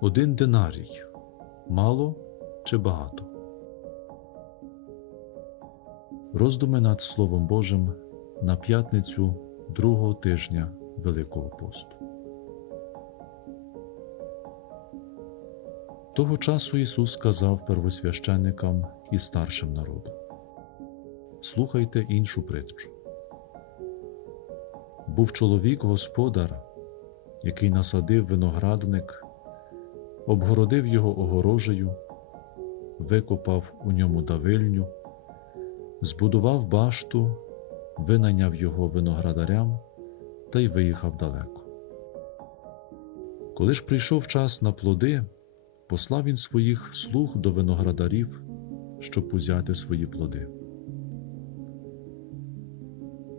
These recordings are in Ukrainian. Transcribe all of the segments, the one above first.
Один динарій мало чи багато? Роздуми над Словом Божим на п'ятницю другого тижня Великого посту. Того часу Ісус сказав первосвященникам і старшим народу: Слухайте іншу притчу. Був чоловік господар, який насадив виноградник, обгородив його огорожею, викопав у ньому давильню, збудував башту, винайняв його виноградарям та й виїхав далеко. Коли ж прийшов час на плоди, послав він своїх слуг до виноградарів, щоб узяти свої плоди.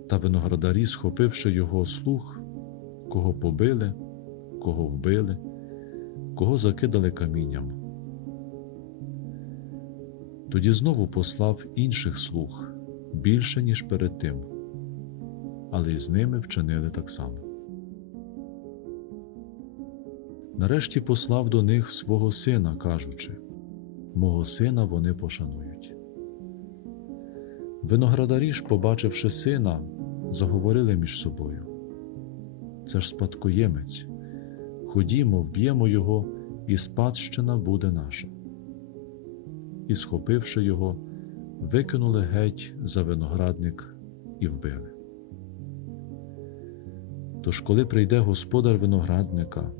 Та виноградарі, схопивши його слуг, кого побили, кого вбили, кого закидали камінням. Тоді знову послав інших слуг більше, ніж перед тим, але й з ними вчинили так само. Нарешті послав до них свого сина, кажучи Мого сина вони пошанують. Виноградарі ж, побачивши сина, заговорили між собою. Це ж спадкоємець. Ходімо, вб'ємо його, і спадщина буде наша. І, схопивши його, викинули геть за виноградник і вбили. Тож, коли прийде господар виноградника,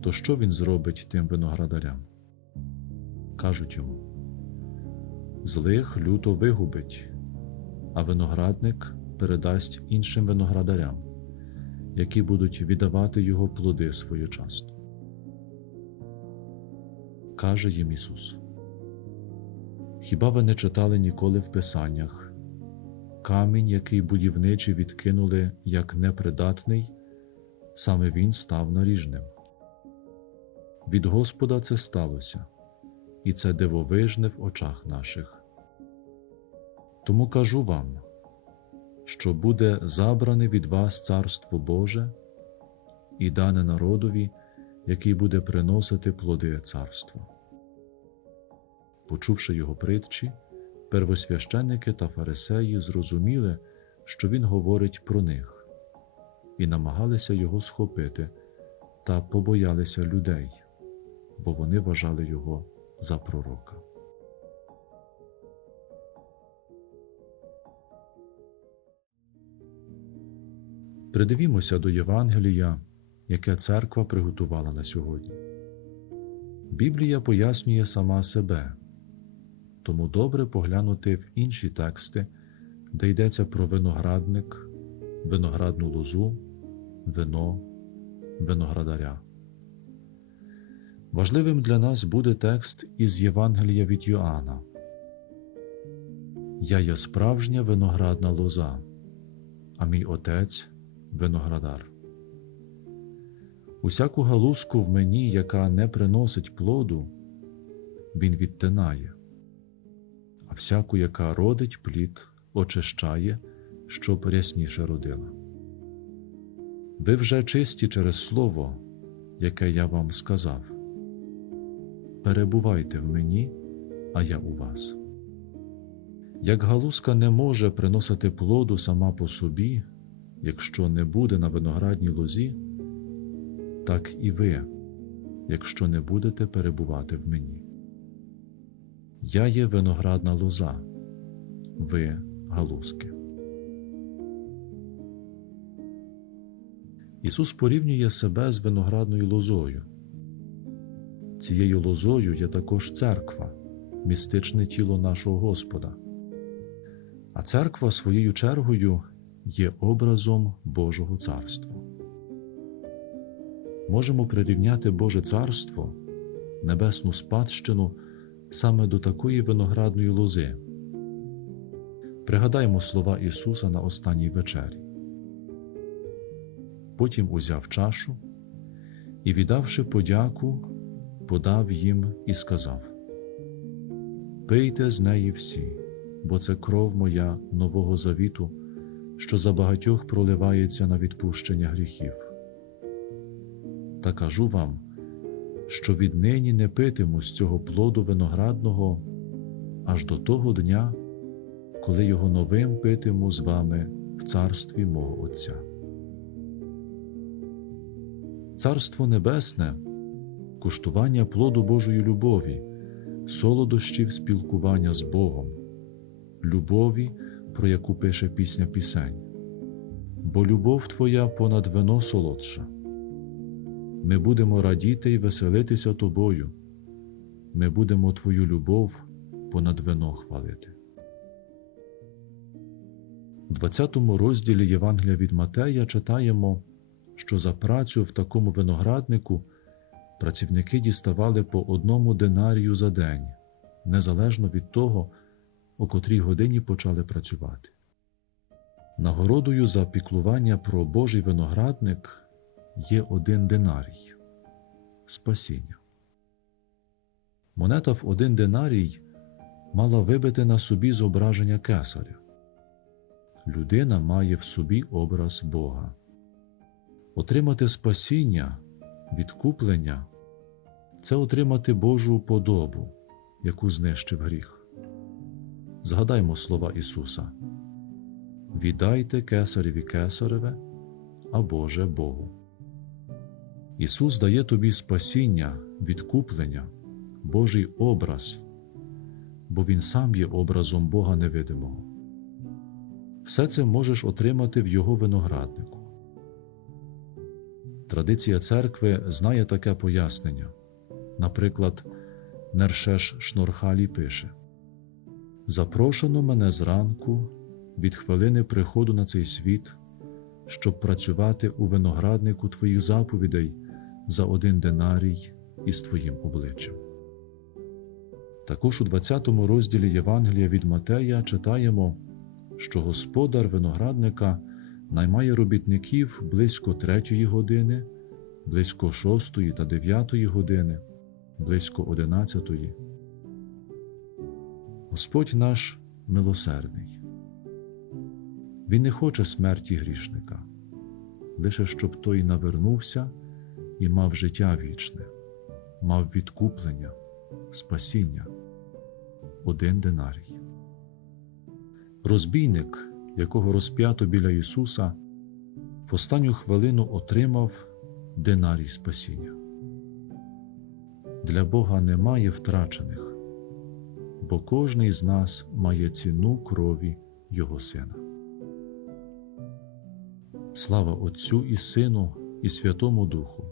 то що він зробить тим виноградарям? Кажуть йому злих люто вигубить, а виноградник передасть іншим виноградарям, які будуть віддавати його плоди своєчасно. Каже їм Ісус. Хіба ви не читали ніколи в Писаннях камінь, який будівничі відкинули як непридатний, саме він став наріжним. Від Господа це сталося, і це дивовижне в очах наших. Тому кажу вам, що буде забране від вас Царство Боже і дане народові, який буде приносити плоди царства. Почувши його притчі, первосвященники та фарисеї зрозуміли, що він говорить про них, і намагалися його схопити та побоялися людей, бо вони вважали його за пророка. Придивімося до Євангелія, яке церква приготувала на сьогодні. Біблія пояснює сама себе, тому добре поглянути в інші тексти, де йдеться про виноградник, виноградну лозу, вино, виноградаря. Важливим для нас буде текст із Євангелія від Йоанна. Я є справжня виноградна лоза, а мій отець виноградар. Усяку галузку в мені, яка не приносить плоду, він відтинає, всяку, яка родить плід, очищає, щоб рясніше родила. Ви вже чисті через слово, яке я вам сказав. Перебувайте в мені, а я у вас. Як галузка не може приносити плоду сама по собі, якщо не буде на виноградній лозі, так і ви, якщо не будете перебувати в мені. Я є виноградна лоза, ви галузки. Ісус порівнює себе з виноградною лозою. Цією лозою є також церква, містичне тіло нашого Господа. А церква своєю чергою є образом Божого царства. Можемо прирівняти Боже царство, небесну спадщину саме до такої виноградної лози. Пригадаймо слова Ісуса на останній вечері. Потім узяв чашу і, віддавши подяку, подав їм і сказав: Пийте з неї всі, бо це кров моя нового завіту, що за багатьох проливається на відпущення гріхів. Та кажу вам, що віднині не питиму з цього плоду виноградного аж до того дня, коли його новим питиму з вами в царстві мого Отця. Царство Небесне куштування плоду Божої любові, солодощів спілкування з Богом, любові, про яку пише пісня Пісень. Бо любов Твоя понад вино солодша. Ми будемо радіти й веселитися тобою. Ми будемо Твою любов понад вино хвалити. У 20 розділі Євангелія від Матея читаємо, що за працю в такому винограднику працівники діставали по одному динарію за день, незалежно від того, о котрій годині почали працювати. Нагородою за піклування про Божий виноградник є один динарій спасіння. Монета в один динарій мала вибити на собі зображення кесаря. Людина має в собі образ Бога. Отримати спасіння, відкуплення це отримати Божу подобу, яку знищив гріх. Згадаймо слова Ісуса: Віддайте кесареві кесареве, а Боже Богу. Ісус дає тобі спасіння, відкуплення, Божий образ, бо Він сам є образом Бога невидимого. Все це можеш отримати в Його винограднику. Традиція церкви знає таке пояснення. Наприклад, Нершеш Шнорхалі пише: Запрошено мене зранку від хвилини приходу на цей світ, щоб працювати у винограднику твоїх заповідей за один динарій із твоїм обличчям. Також у 20 розділі Євангелія від Матея читаємо, що господар виноградника наймає робітників близько третьої години, близько шостої та дев'ятої години, близько одинадцятої. Господь наш милосердний. Він не хоче смерті грішника, лише щоб той навернувся і мав життя вічне, мав відкуплення, спасіння, один динарій. Розбійник, якого розп'ято біля Ісуса, в останню хвилину отримав динарій спасіння. Для Бога немає втрачених, бо кожний з нас має ціну крові Його Сина. Слава Отцю і Сину, і Святому Духу,